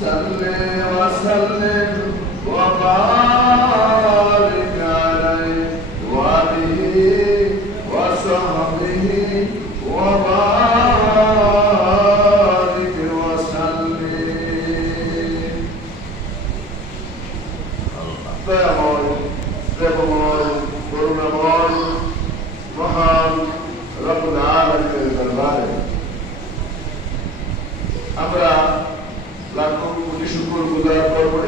صل الله الله برنامج محل رب العالمين المبارك أمرأ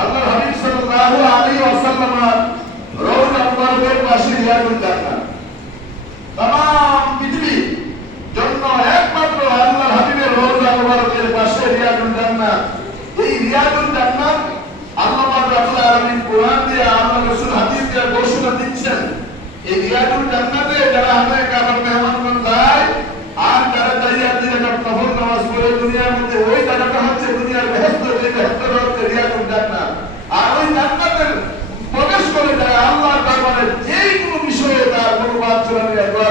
আল্লাহর হাবিব সাল্লাল্লাহু পাশে রিয়াজুল জান্নাত। একমাত্র আল্লাহর হাবিবের রওজা মুবারকের পাশে রিয়াজুল জান্নাত। এই রিয়াজুল জান্নাত আল্লাহ পাক রব্বুল আল্লাহ ঘোষণা দিচ্ছেন, এই রিয়াজুল জান্নাতে যারা হাতে কাবার মেহমানগণ যায় আর যারা যাইয়া দিনে নফল নামাজ পড়ে দুনিয়ার মধ্যে ওই জায়গাটা হচ্ছে দুনিয়ার বেহেশত যে বেহেশত হচ্ছে রিয়াজুল জান্নাত আর ওই জান্নাতের প্রবেশ করে যায় আল্লাহর দরবারে যেই কোনো বিষয়ে তার কোনো বাচ্চা নিয়ে দোয়া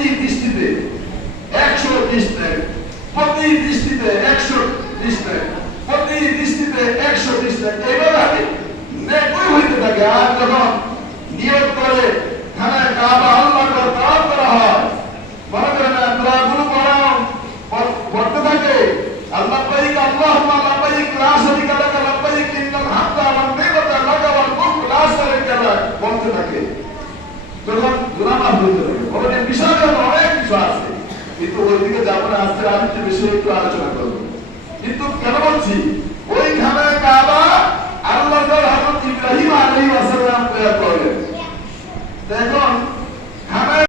প্রতি দৃষ্টিতে একশো দৃষ্টি প্রতি দৃষ্টিতে একশো দৃষ্টি প্রতি দৃষ্টিতে একশো দৃষ্টি এইভাবে নেকই হইতে থাকে আর যখন নিয়োগ করে থানায় কাবা কিছু আছে কিন্তু ওইদিকে যাব না, আজকে আমি বিষয়ে একটু আলোচনা করব। কিন্তু কেন বলছি? ওইখানে কাবা